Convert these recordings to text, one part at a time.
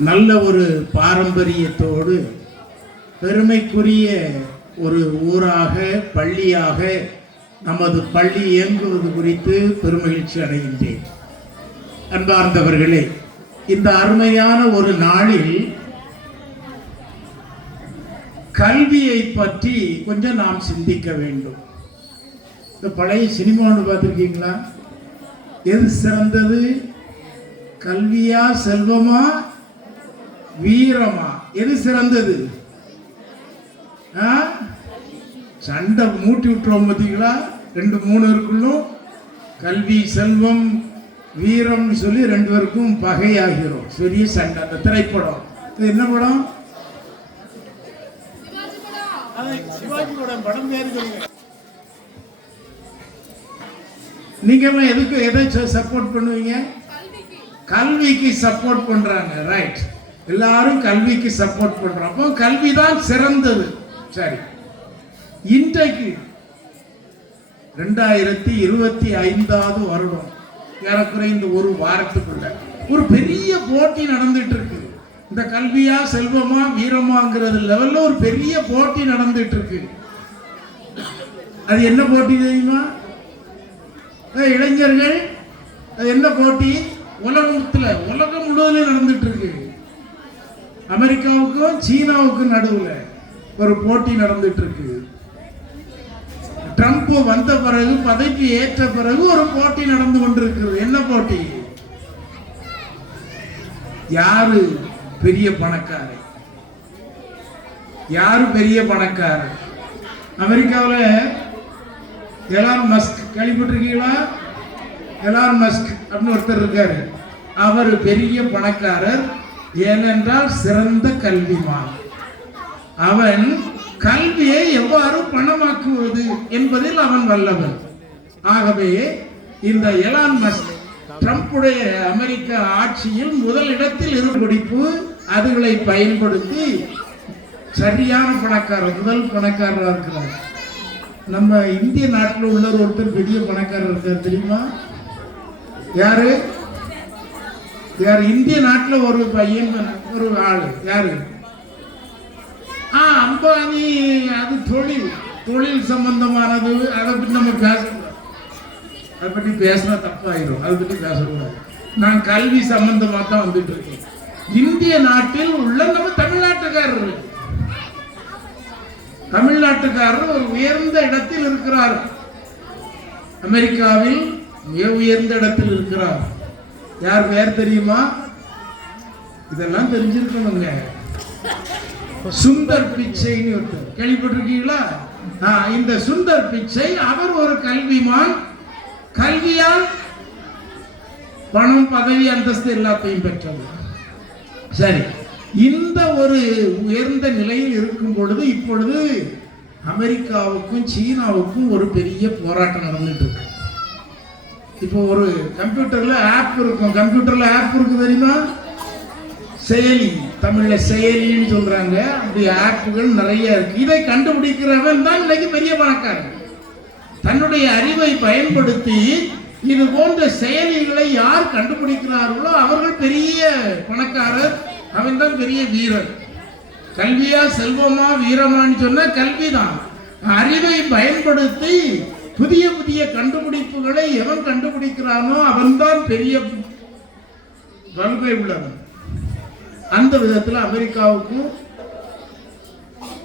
நல்ல ஒரு பாரம்பரியத்தோடு பெருமைக்குரிய ஒரு ஊராக பள்ளியாக நமது பள்ளி இயங்குவது குறித்து பெருமகிழ்ச்சி அடைகின்றேன். அன்பார்ந்தவர்களே இந்த அருமையான ஒரு நாளில் கல்வியை பற்றி கொஞ்சம் நாம் சிந்திக்க வேண்டும். இந்த பழைய சினிமா ஒன்று பார்த்துருக்கீங்களா? எது சிறந்தது? கல்வியா செல்வமா? வீரமா? எது சிறந்தது? சண்டை மூட்டி விட்டுருவோம் பார்த்தீங்களா? ரெண்டு மூணு இருக்குள்ளும். கல்வி செல்வம் வீரம்னு சொல்லி ரெண்டு பேருக்கும் பகையாகிறோம். பெரிய சண்டை. அந்த திரைப்படம். இது என்ன படம்? சிவாஜி படம் படம் பேரு சொல்லுங்க. நீங்க எல்லாம் எதுக்கு எதை சப்போர்ட் பண்ணுவீங்க? கல்விக்கு சப்போர்ட் பண்றாங்க ரைட் எல்லாரும் கல்விக்கு சப்போர்ட் பண்ணுறப்போ கல்வி தான் சிறந்தது. சரி. இன்றைக்கு ரெண்டாயிரத்தி இருபத்தி ஐந்தாவது வருடம். ஏறக்குறைய இந்த ஒரு வாரத்துக்குள்ள. ஒரு பெரிய போட்டி நடந்துட்டு இருக்கு இந்த கல்வியா செல்வமா வீரமாங்கிறது லெவல்ல ஒரு பெரிய போட்டி நடந்துட்டு இருக்கு அது என்ன போட்டி தெரியுமா? இளைஞர்கள் அது என்ன போட்டி? உலகத்துல உலகம் முழுவதும் நடந்துட்டு இருக்கு அமெரிக்காவுக்கும் சீனாவுக்கும் நடுவுல ஒரு போட்டி நடந்துட்டு இருக்கு ட்ரம்ப் வந்த பிறகு பதவிக்கு ஏற்ற பிறகு ஒரு போட்டி நடந்து கொண்டிருக்கிறது. என்ன போட்டி? யாரு பெரிய பணக்காரர்? யாரு பெரிய பணக்காரர்? அமெரிக்காவில் எலான் மஸ்க் கேள்விப்பட்டிருக்கீங்களா? எலான் மஸ்க் அப்படின்னு ஒருத்தர் இருக்காரு. அவர் பெரிய பணக்காரர். ஏனென்றால் சிறந்த கல்விமான். அவன் கல்வியை எவ்வாறு பணமாக்குவது என்பதில் அவன் வல்லவன். ஆகவே இந்த எலான் மஸ்க் ட்ரம்புடைய அமெரிக்க ஆட்சியில் முதல் இடத்தில் இருப்பிடிப்பு அதுகளை பயன்படுத்தி சரியான பணக்காரர் முதல் பணக்காரராக இருக்கிறார். நம்ம இந்திய நாட்டில் உள்ள ஒருத்தர் பெரிய பணக்காரர் இருக்கார் தெரியுமா? யாரு? வேற இந்திய நாட்டில் ஒரு பையன் ஒரு ஆள். யாரு? ஆ அம்பானி. அது தொழில். தொழில் சம்பந்தமானது. அதை பற்றி நம்ம பேசக்கூடாது அதை பற்றி பேசினா தப்பாயிரும். அதை பற்றி பேசக்கூடாது. நான் கல்வி சம்பந்தமாக தான் வந்துட்டு இருக்கேன் இந்திய நாட்டில் உள்ள நம்ம தமிழ்நாட்டுக்காரர். தமிழ்நாட்டுக்காரர் ஒரு உயர்ந்த இடத்தில் இருக்கிறார். அமெரிக்காவில் மிக உயர்ந்த இடத்தில் இருக்கிறார். யார் பேர் தெரியுமா? இதெல்லாம் தெரிஞ்சிருக்கணுங்க. சுந்தர் பிச்சைன்னு ஒருத்தர். கேள்விப்பட்டிருக்கீங்களா? இந்த சுந்தர் பிச்சை அவர் ஒரு கல்விமான். கல்வியால் பணம் பதவி அந்தஸ்து எல்லாத்தையும் பெற்றவர். சரி. இந்த ஒரு உயர்ந்த நிலையில் இருக்கும் பொழுது இப்பொழுது அமெரிக்காவுக்கும் சீனாவுக்கும் ஒரு பெரிய போராட்டம் நடந்துட்டு இருக்கு. இப்போ ஒரு கம்ப்யூட்டர்ல ஆப் இருக்கும். கம்ப்யூட்டர்ல ஆப் இருக்கு தெரியுமா? செயலி. தமிழ்ல செயலின்னு சொல்றாங்க. அப்படி ஆப்புகள் நிறைய இருக்கு. இதை கண்டுபிடிக்கிறவன் தான் இன்னைக்கு பெரிய பணக்காரன். தன்னுடைய அறிவை பயன்படுத்தி இது போன்ற செயலிகளை யார் கண்டுபிடிக்கிறார்களோ அவர்கள் பெரிய பணக்காரர். அவன் தான் பெரிய வீரர். கல்வியா செல்வமா வீரமான்னு சொன்னா கல்விதான். அறிவை பயன்படுத்தி புதிய புதிய கண்டுபிடிப்புகளை எவன் கண்டுபிடிக்கிறானோ அவன்தான் பெரிய வலுவை உள்ளவன். அந்த விதத்தில் அமெரிக்காவுக்கும்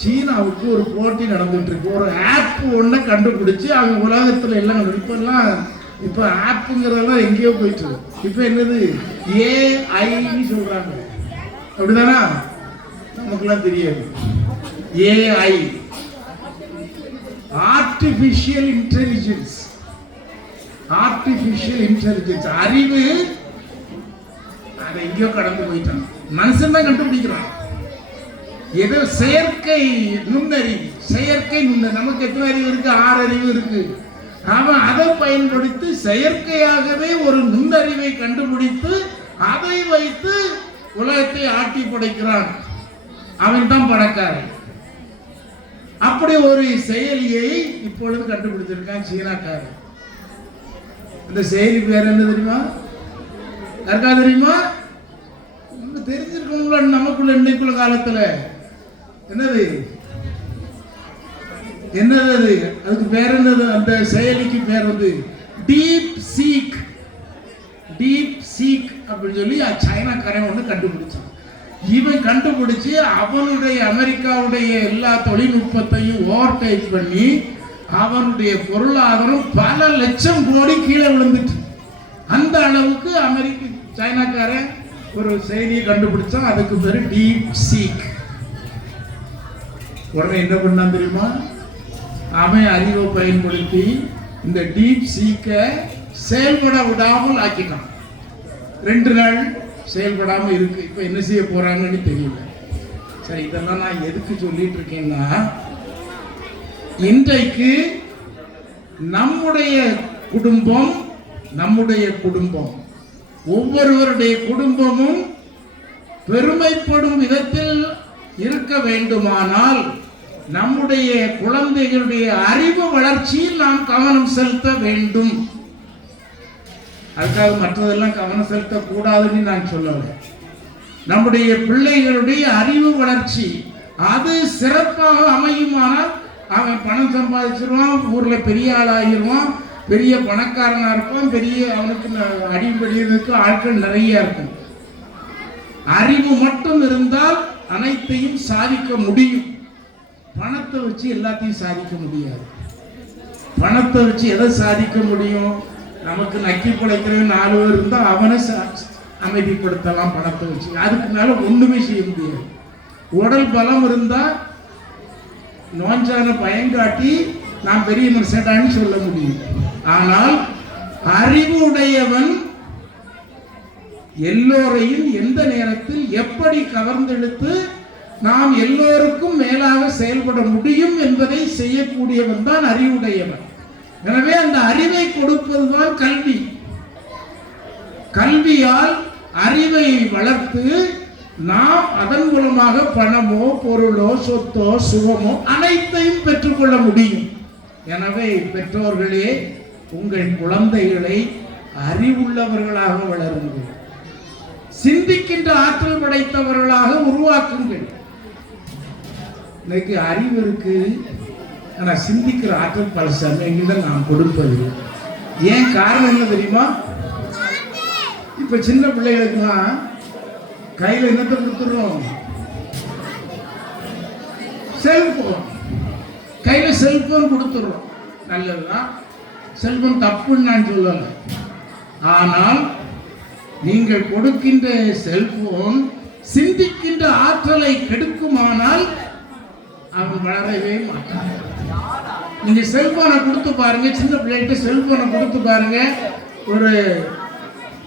சீனாவுக்கும் ஒரு போட்டி நடந்துட்டு இருக்கு ஒரு ஆப் ஒன்றை கண்டுபிடிச்சு அவங்க உலகத்துல எல்லாம் இப்பெல்லாம் இப்போ ஆப்புங்கிறதெல்லாம் எங்கேயோ போயிட்டு இருக்கு. இப்போ என்னது? ஏஐன்னு சொல்றாங்க. அப்படிதானா? நமக்குலாம் தெரியாது. AI artificial intelligence artificial intelligence அறிவு அதை எங்கேயோ கடந்து போயிட்டான். மனுஷன் தான் கண்டுபிடிக்கிறான். ஏதோ செயற்கை நுண்ணறிவு. செயற்கை நுண்ண நமக்கு எத்தனை அறிவு இருக்கு? ஆறு அறிவு இருக்கு. அவன் அதை பயன்படுத்தி செயற்கையாகவே ஒரு நுண்ணறிவை கண்டுபிடித்து அதை வைத்து உலகத்தை ஆட்டி படைக்கிறான். அவன் தான் பணக்காரன். அப்படி ஒரு செயலியை இப்பொழுது கண்டுபிடிச்சிருக்கான் சீனாக்காரன். அந்த செயலி பேர் என்ன தெரியுமா? யாருக்கா தெரியுமா? தெரிஞ்சிருக்கணும்ல நமக்குள்ள இன்னைக்குள்ள காலத்துல. என்னது? என்னது அது? அதுக்கு பேர் என்னது? அந்த செயலிக்கு பேர் வந்து டீப் சீக் டீப் சீக் அப்படின்னு சொல்லி சைனாக்காரன் ஒன்று கண்டுபிடிச்சான். இவன் கண்டுபிடிச்சு அவனுடைய அமெரிக்காவுடைய எல்லா தொழில்நுட்பத்தையும் ஓவர்டேக் பண்ணி அவனுடைய பொருளாதாரம் பல லட்சம் கோடி கீழே விழுந்துட்டு. அந்த அளவுக்கு அமெரிக்க சைனாக்காரன் ஒரு செய்தியை கண்டுபிடிச்சான். அதுக்கு பேரு டீப் சீக் உடனே என்ன பண்ணான் தெரியுமா? அவன் அறிவை பயன்படுத்தி இந்த டீப் சீக்கை செயல்பட விடாமல் ஆக்கிட்டான். ரெண்டு நாள் செயல்படாமல் இருக்குது இப்போ என்ன செய்ய போகிறாங்கன்னு தெரியல. சரி இதெல்லாம் நான் எதுக்கு சொல்லிட்டு இருக்கேன்னா இன்றைக்கு நம்முடைய குடும்பம் நம்முடைய குடும்பம். ஒவ்வொருவருடைய குடும்பமும் பெருமைப்படும் விதத்தில் இருக்க வேண்டுமானால் நம்முடைய குழந்தைகளுடைய அறிவு வளர்ச்சியில் நாம் கவனம் செலுத்த வேண்டும். அதுக்காக மற்றதெல்லாம் கவனம் செலுத்தக்கூடாதுன்னு நான் சொல்லலை. நம்முடைய பிள்ளைகளுடைய அறிவு வளர்ச்சி அது சிறப்பாக அமையுமானால் அவன் பணம் சம்பாதிச்சிருவான் ஊரில் பெரிய ஆளாகிடுவான் பெரிய பணக்காரனாக இருப்பான் பெரிய அவனுக்கு ந- அடிபடியதுக்கு ஆட்கள் நிறைய இருக்கும். அறிவு மட்டும் இருந்தால் அனைத்தையும் சாதிக்க முடியும். பணத்தை வச்சு எல்லாத்தையும் சாதிக்க முடியாது. பணத்தை வச்சு எதை சாதிக்க முடியும்? நமக்கு நக்கி பிழைக்கிறவன் நாலு பேர் இருந்தால் அவனை ச- அமைதிப்படுத்தலாம் பணத்தை வச்சு. அதுக்கு மேலே ஒன்றுமே செய்ய முடியாது. உடல் பலம் இருந்தால் நோஞ்சான பயங்காட்டி நான் பெரிய மனுஷடான்னு சொல்ல முடியும். ஆனால் அறிவு உடையவன் எல்லோரையும் எந்த நேரத்தில் எப்படி கவர்ந்தெடுத்து நாம் எல்லோருக்கும் மேலாக செயல்பட முடியும் என்பதை செய்யக்கூடியவன் தான் அறிவுடையவன். எனவே அந்த அறிவை கொடுப்பதுதான் கல்வி. கல்வியால் அறிவை வளர்த்து நாம் அதன் மூலமாக பணமோ பொருளோ சொத்தோ சுகமோ அனைத்தையும் பெற்றுக்கொள்ள முடியும். எனவே பெற்றோர்களே உங்கள் குழந்தைகளை அறிவுள்ளவர்களாக வளருங்கள். சிந்திக்கின்ற ஆற்றல் படைத்தவர்களாக உருவாக்குங்கள். இன்னைக்கு அறிவு இருக்கு. ஆனால் சிந்திக்கிற ஆற்றல் பல சமயங்களில் நாம் கொடுப்பது ஏன் காரணம் என்ன தெரியுமா? இப்போ சின்ன பிள்ளைகளுக்குலாம் கையில என்னத்தை கொடுத்துடுறோம்? செல்போன். கையில செல்போன் கொடுத்துடுறோம். நல்லதுதான் செல்போன் தப்புன்னு நான் சொல்லலை. ஆனால் நீங்கள் கொடுக்கின்ற செல்போன் சிந்திக்கின்ற ஆற்றலை கெடுக்குமானால் அவன் வளரவே மாட்டான் நீங்க செல்போனை கொடுத்து பாருங்க சின்ன பிள்ளைகிட்ட செல்போனை கொடுத்து பாருங்க. ஒரு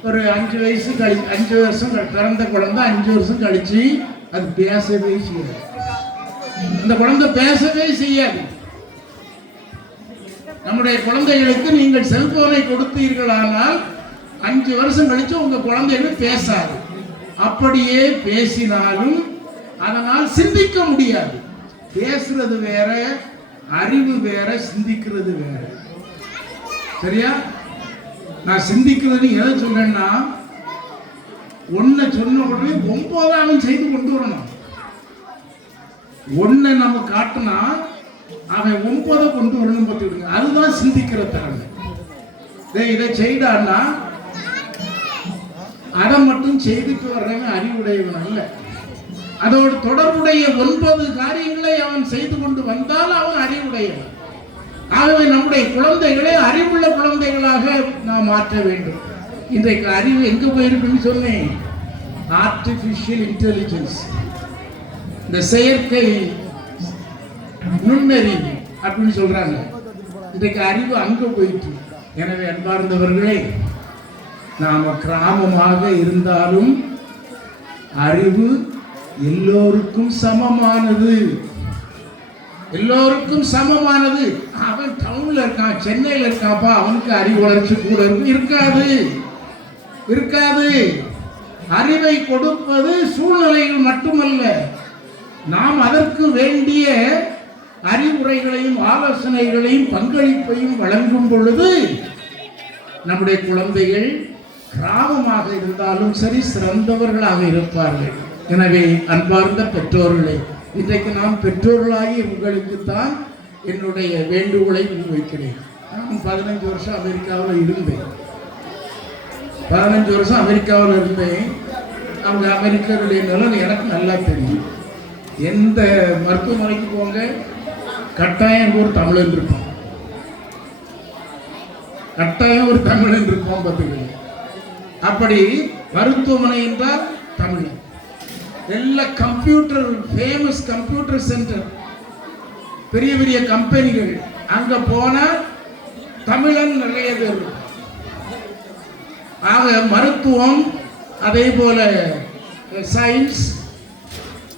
ஒரு அஞ்சு வயசு கழி அஞ்சு வருஷம் க- பிறந்த குழந்தை அஞ்சு வருஷம் கழிச்சு அது பேசவே செய்யாது. அந்த குழந்தை பேசவே செய்யாது. நம்முடைய குழந்தைகளுக்கு நீங்கள் செல்போனை கொடுத்தீர்களானால் அஞ்சு வருஷம் கழிச்சு உங்க குழந்தைகள் பேசாது. அப்படியே பேசினாலும் அதனால் சிந்திக்க முடியாது. பேசுறது வேற அறிவு வேற சிந்திக்கிறது வேற. சரியா? நான் சிந்திக்கிறது எதை சொல்றேன்னா ஒன்னை சொன்ன உடனே ஒன்பதாவது செய்து கொண்டு வரணும். ஒன்னை நம்ம காட்டினா அவன் ஒன்பதை கொண்டு வரணும் பார்த்துக்கிடுங்க. அதுதான் சிந்திக்கிற திறமை டேய், இதை செய்தான்னா அதை மட்டும் செய்துட்டு வர்றவன் அறிவுடையவன் அல்ல. அதோடு தொடர்புடைய ஒன்பது காரியங்களை அவன் செய்து கொண்டு வந்தால் அவன் அறிவுடையவன். ஆகவே நம்முடைய குழந்தைகளை அறிவுள்ள குழந்தைகளாக நாம் மாற்ற வேண்டும். இன்றைக்கு அறிவு எங்கே போயிருக்குன்னு சொன்னேன். ஆர்டிஃபிஷியல் இன்டெலிஜென்ஸ் இந்த செயற்கை நுண்ணறிவு அப்படின்னு சொல்றாங்க. இன்றைக்கு அறிவு அங்கே போயிட்டு. எனவே அன்பார்ந்தவர்களே நாம் கிராமமாக இருந்தாலும் அறிவு எல்லோருக்கும் சமமானது. எல்லோருக்கும் சமமானது. அவன் டவுன்ல இருக்கான் சென்னையில இருக்காப்பா அவனுக்கு அறிவு வளர்ச்சி கூட இருக்கும் இருக்காது. இருக்காது. அறிவை கொடுப்பது சூழ்நிலைகள் மட்டுமல்ல. நாம் அதற்கு வேண்டிய அறிவுரைகளையும் ஆலோசனைகளையும் பங்களிப்பையும் வழங்கும் பொழுது நம்முடைய குழந்தைகள் கிராமமாக இருந்தாலும் சரி சிறந்தவர்களாக இருப்பார்கள். எனவே அன்பார்ந்த பெற்றோர்களே இன்றைக்கு நான் பெற்றோர்களாகி உங்களுக்கு தான் என்னுடைய வேண்டுகோளை முன்வைக்கிறேன். நான் பதினஞ்சு வருஷம் அமெரிக்காவில் இருந்தேன். பதினஞ்சு வருஷம் அமெரிக்காவில் இருந்தேன். அவங்க அமெரிக்கருடைய நிலம் எனக்கு நல்லா தெரியும். எந்த மருத்துவமனைக்கு போங்க கட்டாயம் ஒரு தமிழன் இருப்பான். கட்டாயம் ஒரு தமிழன் இருப்பான் பார்த்துக்கலாம் அப்படி மருத்துவமனை என்றால் தமிழன் எல்லா கம்ப்யூட்டர் ஃபேமஸ் கம்ப்யூட்டர் சென்டர் பெரிய பெரிய கம்பெனிகள் அங்க போனால் தமிழன் நிறைய பேர் ஆக மருத்துவம் அதே போல சயின்ஸ்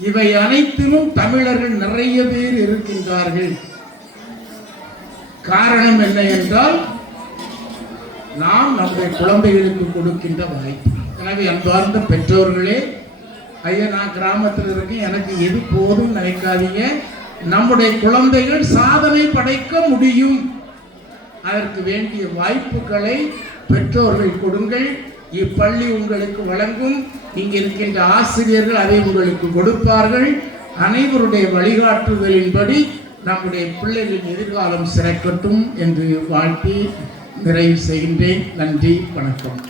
இவை அனைத்திலும் தமிழர்கள் நிறைய பேர் இருக்கின்றார்கள். காரணம் என்ன என்றால் நாம் நம்முடைய குழந்தைகளுக்கு கொடுக்கின்ற வாய்ப்பு. எனவே அன்பார்ந்த பெற்றோர்களே ஐயா நான் கிராமத்தில் இருக்கேன். எனக்கு எது போதும் நினைக்காதீங்க. நம்முடைய குழந்தைகள் சாதனை படைக்க முடியும். அதற்கு வேண்டிய வாய்ப்புகளை பெற்றோர்கள் கொடுங்கள். இப்பள்ளி உங்களுக்கு வழங்கும். இங்கே இருக்கின்ற ஆசிரியர்கள் அதை உங்களுக்கு கொடுப்பார்கள். அனைவருடைய வழிகாட்டுதலின்படி நம்முடைய பிள்ளைகளின் எதிர்காலம் சிறக்கட்டும் என்று வாழ்த்தி நிறைவு செய்கின்றேன். நன்றி வணக்கம்.